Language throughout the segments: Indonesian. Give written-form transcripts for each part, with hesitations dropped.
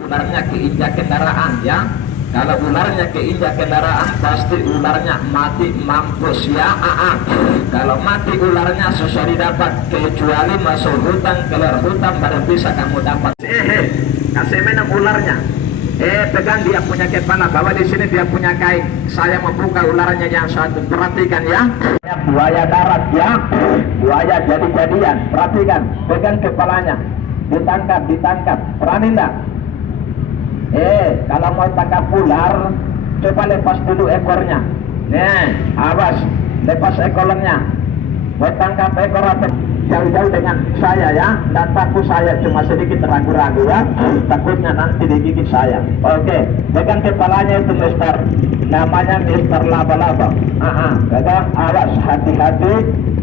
Ularnya keinjak kendaraan ya. Kalau ularnya keinjak kendaraan pasti ularnya mati mampus ya. Kalau mati ularnya susah didapat, kecuali masuk hutan, keluar hutan baru bisa kamu dapat. Kasih minum ularnya. Pegang dia punya kepala, bawa di sini dia punya kain. Saya membuka ularnya yang satu. Perhatikan ya. Buaya darat ya. Buaya jadi-jadian. Perhatikan. Pegang kepalanya. Ditangkap. Berani enggak? Kalau mau tangkap ular, coba lepas dulu ekornya. Awas, lepas ekornya. Mau tangkap ekor apa? Jauh-jauh dengan saya ya. Dan takut saya cuma sedikit ragu-ragu ya. Takutnya nanti digigit saya. Oke, pegang kepalanya itu Mister. Namanya Mister Laba-Laba. Pegang, awas, hati-hati.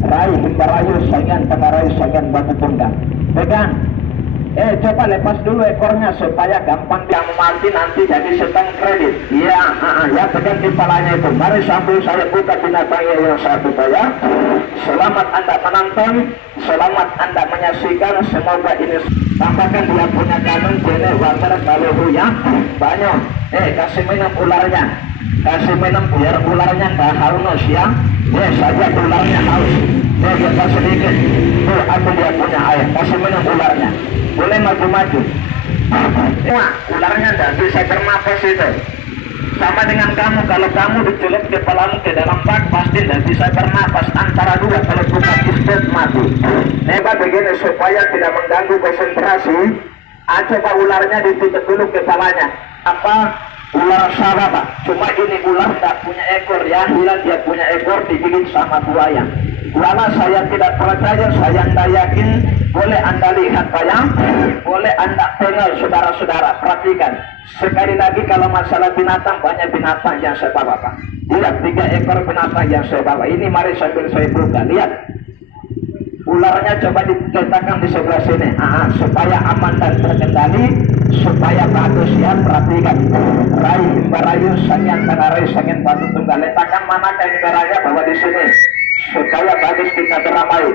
Raih, himbarayu, sangan, tengarayu, sangan, batu tunggal. Pegang. Coba lepas dulu ekornya supaya gampang dia mati nanti jadi setengah kredit. Iya, ya pegang kepalanya itu. Mari sambil saya buka binatangnya yang satu ya. Selamat Anda menonton, selamat Anda menyaksikan. Semoga ini tambahkan dia punya kanun jenis water baluhu ya. Banyak. Kasih minum ularnya. Kasih minum biar ularnya nggak haus ya. Saja ularnya haus. Kita sedikit. Tuh, aku dia punya air. Kasih minum ularnya. Boleh maju-maju. Wah, ularnya tidak bisa bernapas itu. Sama dengan kamu, kalau kamu dicelup kepalamu ke dalam bak, pasti tidak bisa bernapas. Antara dua, kalau bukan istirahat mati. Neba begini supaya tidak mengganggu konsentrasi. Coba ularnya ditutup dulu kepalanya. Ular sawah Pak. Cuma ini ular tidak punya ekor ya. Hilang dia punya ekor digigit sama buaya. Lama saya tidak percaya, saya tidak yakin. Boleh Anda lihat Pak ya. Boleh Anda tengok saudara-saudara. Perhatikan. Sekali lagi kalau masalah binatang, banyak binatang yang saya bawa Pak. Lihat 3 ekor binatang yang saya bawa. Ini mari sambil saya buka. Lihat. Ularnya coba diletakkan di sebelah sini. Supaya aman dan terkendali. Supaya bagus ya. Perhatikan. Raih, himbarayu, sangian, tengarayu, sangian, batu tunggal. Letakkan mana himbaraya bawa di sini. Supaya bagus kita beramai.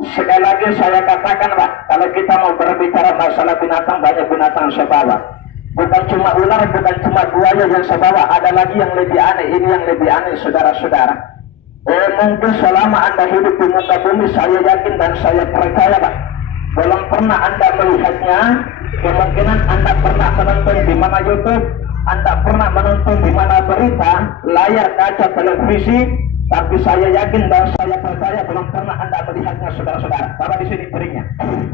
Sekali lagi saya katakan Pak, kalau kita mau berbicara masalah binatang, banyak binatang saya bawa. Bukan cuma ular, bukan cuma buaya yang saya bawa, ada lagi yang lebih aneh. Ini yang lebih aneh saudara-saudara. Mungkin selama Anda hidup di muka bumi, saya yakin dan saya percaya Pak, belum pernah Anda melihatnya. Kemungkinan Anda pernah menonton di mana YouTube, Anda pernah menonton di mana berita, layar kaca televisi. Tapi saya yakin dan saya percaya belum pernah Anda melihatnya saudara-saudara. Bawa di sini piringnya.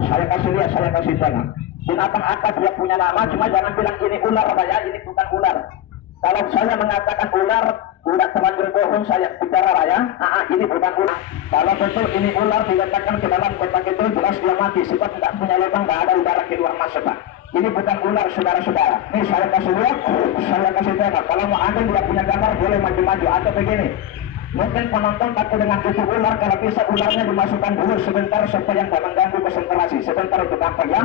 Saya kasih lihat, saya kasih tengok. Binatang apa dia punya nama, cuma jangan bilang ini ular Pak ya, ini bukan ular. Kalau saya mengatakan ular, udah terlanjur bohong saya bicara Pak ya. Ini bukan ular. Kalau betul ini ular diletakkan ke dalam kotak itu, jelas dia mati. Sebab tidak punya lubang, tidak ada udara keluar masuk Pak. Ini bukan ular saudara-saudara. Ini saya kasih lihat, saya kasih tengok. Kalau mau Anda tidak punya gambar, boleh maju-maju. Atau begini. Mungkin penonton takut dengan itu ular, kalau bisa ularnya dimasukkan dulu sebentar supaya tidak mengganggu konsentrasi. Sebentar itu gampang ya.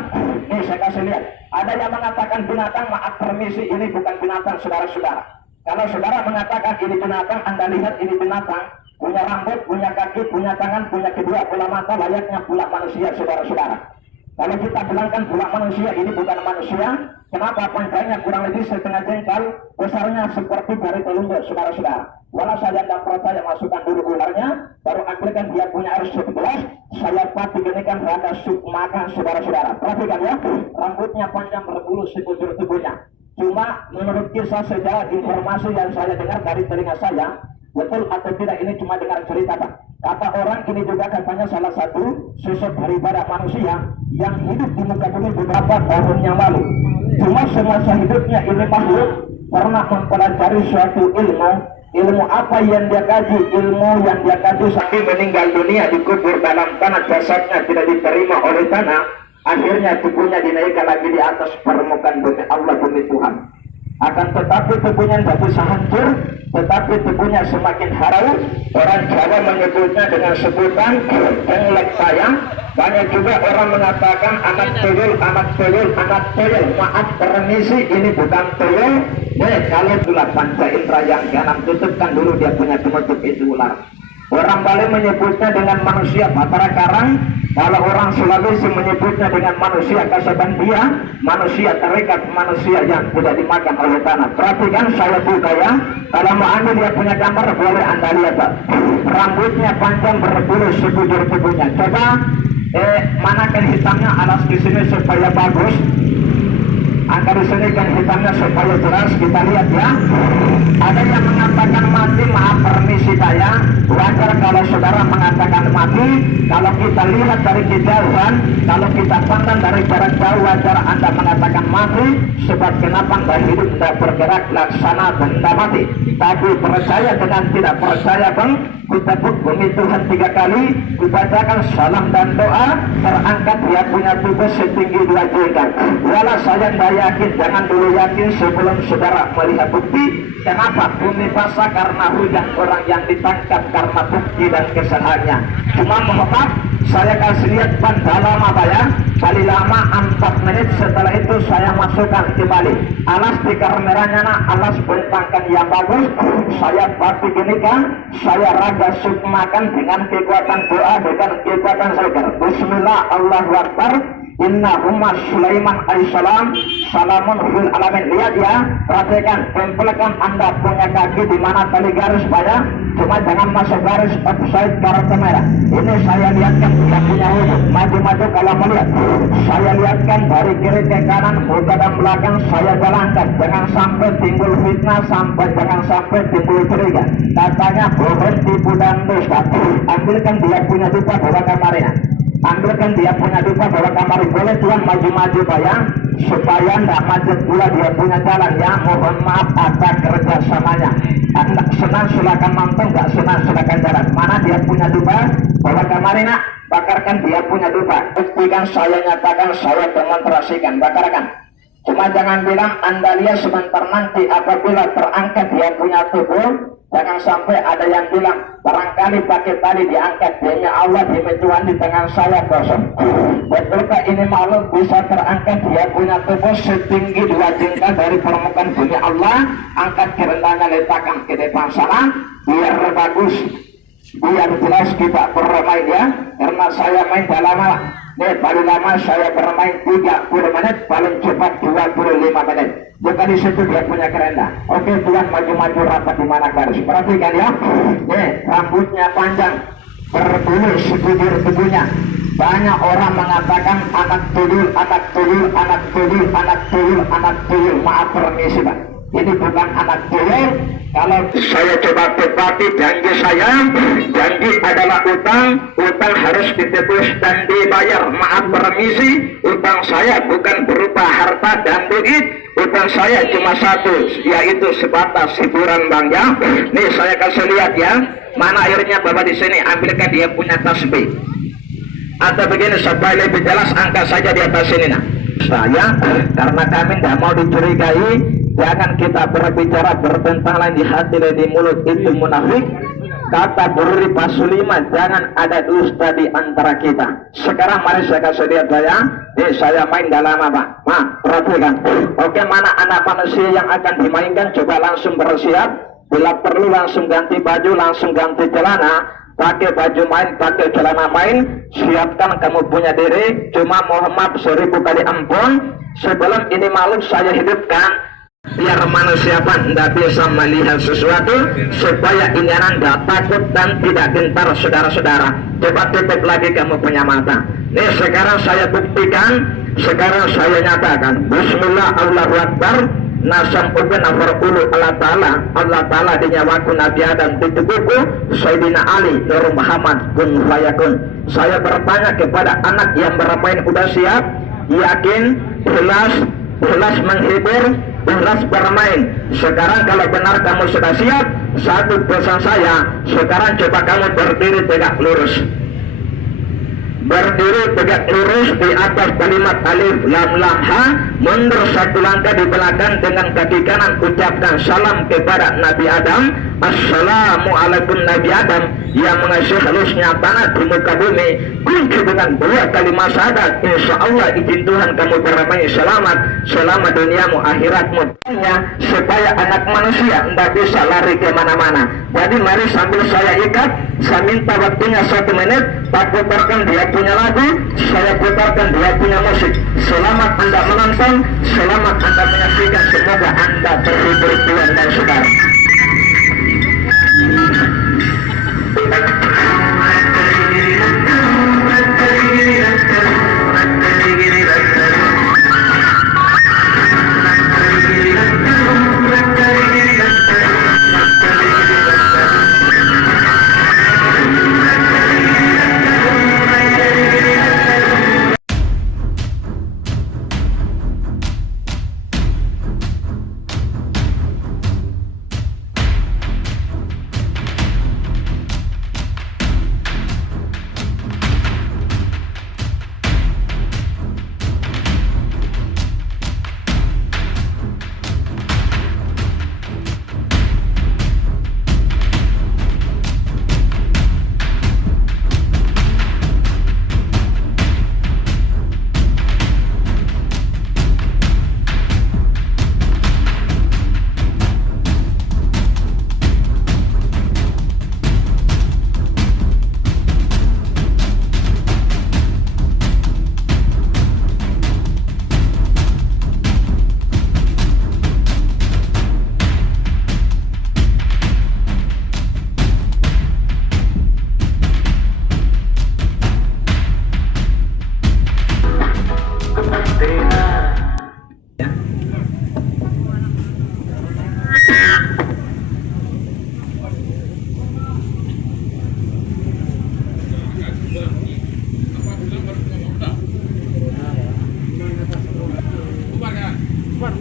Nih saya kasih lihat. Ada yang mengatakan binatang, maaf permisi, ini bukan binatang saudara-saudara. Kalau saudara mengatakan ini binatang, Anda lihat ini binatang. Punya rambut, punya kaki, punya tangan, punya kedua bola mata, layaknya pula manusia saudara-saudara. Kalau kita bilangkan pula manusia, ini bukan manusia. Kenapa? Panjangnya kurang lebih setengah jengkal, besarnya seperti jari telunjuk saudara-saudara. Walau saya tidak percaya, masukkan dulu ularnya, baru ambilkan dia punya air segelas, saya pati genikan rada sup makan saudara-saudara. Perhatikan ya, rambutnya panjang berbulu sekujur tubuhnya. Cuma menurut kisah sejarah informasi yang saya dengar dari telinga saya, betul atau tidak ini cuma dengar cerita Pak. Kata orang ini juga katanya salah satu sosok daripada manusia yang hidup di muka bumi beberapa tahun yang lalu. Cuma semasa hidupnya ini makhluk pernah mempelajari suatu ilmu apa yang dia kaji, ilmu yang dia kaji sampai meninggal dunia dikubur dalam tanah, jasadnya tidak diterima oleh tanah, akhirnya tubuhnya dinaikkan lagi di atas permukaan bumi Allah, bumi Tuhan. Akan tetapi tubuhnya tidak bisa hancur, tetapi tubuhnya semakin harum. Orang Jawa menyebutnya dengan sebutan jenglek sayang. Banyak juga orang mengatakan anak tuyul, anak tuyul, anak tuyul. Maaf permisi, ini bukan tuyul. Kalau itulah panca indera yang keenam, tutupkan dulu dia punya penutup itu ular. Orang Bali menyebutnya dengan manusia Batara Karang. Kalau orang Sulawesi menyebutnya dengan manusia kasaban, dia manusia terikat, manusia yang tidak dimakan oleh tanah. Perhatikan, saya buka ya. Kalau mau anda dia punya gambar, boleh anda lihat Pak. Rambutnya panjang berbulu sekujur tubuhnya. Coba manakan hitamnya alas di sini supaya bagus. Angka di sini kan hitamnya supaya jelas, kita lihat ya. Ada yang mengatakan mati, maaf permisi saya, wajar kalau saudara mengatakan mati. Kalau kita lihat dari kejauhan, kalau kita pandang dari jarak jauh, wajar anda mengatakan mati. Sebab kenapa anda hidup tidak bergerak, laksana benda mati. Tapi percaya dengan tidak percaya bang, kita bumi Tuhan 3 kali, kubacakan salam dan doa, terangkat dia punya tubuh setinggi 2 jengkal. Walau saya tidak yakin, jangan dulu yakin sebelum saudara melihat bukti. Kenapa bumi basah? Karena hujan orang yang ditangkap karena bukti dan kesalahannya. Cuma mohon saya kasih lihat pada lama Pak ya, kali lama 4 menit. Setelah itu saya masukkan kembali alas tikar merahnya, alas bentangkan yang bagus. Saya batu ginikan, saya raga sukmakan dengan kekuatan doa, dengan kekuatan saya. Bismillah, Allahu Akbar. Inna Umar Sulaiman alaihissalam salamun fil alamin. Lihat ya, perhatikan, tempelkan anda punya kaki di mana tali garis pada, cuma jangan masuk garis offside karakter merah. Ini saya lihatkan dia punya wudhu, maju-maju kalau melihat. Saya lihatkan dari kiri ke kanan, muka dan belakang saya jalankan. Jangan sampai timbul fitnah, jangan sampai timbul curiga. Katanya bohong, tipu dan dusta. Ambilkan dia punya dupa bawa kamarnya. Ambilkan dia punya dupa bawa kamar. Boleh Tuhan maju-maju Pak ya, supaya tidak macet pula dia punya jalan ya. Mohon maaf atas kerjasamanya. Anda senang silakan nonton, nggak senang silakan jalan. Mana dia punya dupa bawa kamarnya, bakarkan dia punya dupa. Buktikan, saya nyatakan, saya demonstrasikan, bakarkan. Cuma jangan bilang anda lihat sebentar nanti apabila terangkat dia punya tubuh. Jangan sampai ada yang bilang barangkali pakai tali diangkat, dia Allah dimentuan di tangan saya kosong. Betulkah ini makhluk bisa terangkat? Dia punya tubuh setinggi 2 jengkal dari permukaan bumi Allah. Angkat kerendahnya, letakkan ke depan sana, biar bagus, biar jelas kita bermain ya. Karena saya main dah lama. Nih, paling lama saya bermain 30 menit, paling cepat 25 menit. Bukan di situ dia punya kerenda. Oke Tuhan, maju-maju rapat di mana garis. Perhatikan ya. Nih, rambutnya panjang, berbulu sekujur tubuhnya. Banyak orang mengatakan anak tuyul, anak tuyul, anak tuyul, anak tuyul, anak tuyul. Maaf permisi Pak, ini bukan anak tuyul. Kalau saya coba tepati janji saya, janji adalah utang, utang harus ditebus dan dibayar. Maaf permisi, utang saya bukan berupa harta dan duit. Utang saya cuma satu, yaitu sebatas hiburan Bang ya. Nih saya kasih lihat ya, mana airnya Bapak di sini. Ambilkan dia punya tasbih. Atau begini supaya lebih jelas, angkat saja di atas sini nah. Saya karena kami tidak mau dicurigai, jangan kita berbicara bertentangan di hati dan di mulut, itu munafik. Kata Burri Pasulima, jangan ada dusta di antara kita. Sekarang mari saya kasih lihat saya. Saya main dah lama Pak. Perhatikan. Oke, mana anak manusia yang akan dimainkan? Coba langsung bersiap. Bila perlu langsung ganti baju, langsung ganti celana. Pakai baju main, pakai celana main. Siapkan kamu punya diri. Cuma mohon maaf 1000 kali ampun. Sebelum ini makhluk saya hidupkan, biar manusia pun tidak bisa melihat sesuatu, supaya ini anda takut dan tidak gentar saudara-saudara. Coba tutup lagi kamu punya mata. Nih sekarang saya buktikan, sekarang saya nyatakan. Bismillah, Allahu Akbar. Nasam uben afarulu Allah Ta'ala dinyawaku Nabi Adam di tubuhku Sayyidina Ali Nur Muhammad kun fayakun. Saya bertanya kepada anak yang bermain udah siap, yakin, jelas menghibur, jelas bermain. Sekarang kalau benar kamu sudah siap, satu pesan saya, sekarang coba kamu berdiri tegak lurus. Berdiri tegak lurus di atas kalimat alif lam lam ha, mundur 1 langkah di belakang dengan kaki kanan ucapkan salam kepada Nabi Adam. Assalamualaikum Nabi Adam yang mengasihi halusnya tanah di muka bumi. Kunci dengan 2 kalimat syahadat, insya Allah izin Tuhan kamu bermain selamat duniamu akhiratmu. Supaya anak manusia tidak bisa lari kemana-mana. Jadi mari sambil saya ikat, saya minta waktunya 1 menit, Pak putarkan dia punya lagu, saya putarkan dia punya musik. Selamat Anda menonton, selamat Anda menyaksikan. Semoga Anda terhibur Tuhan dan saudara.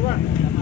Bubar.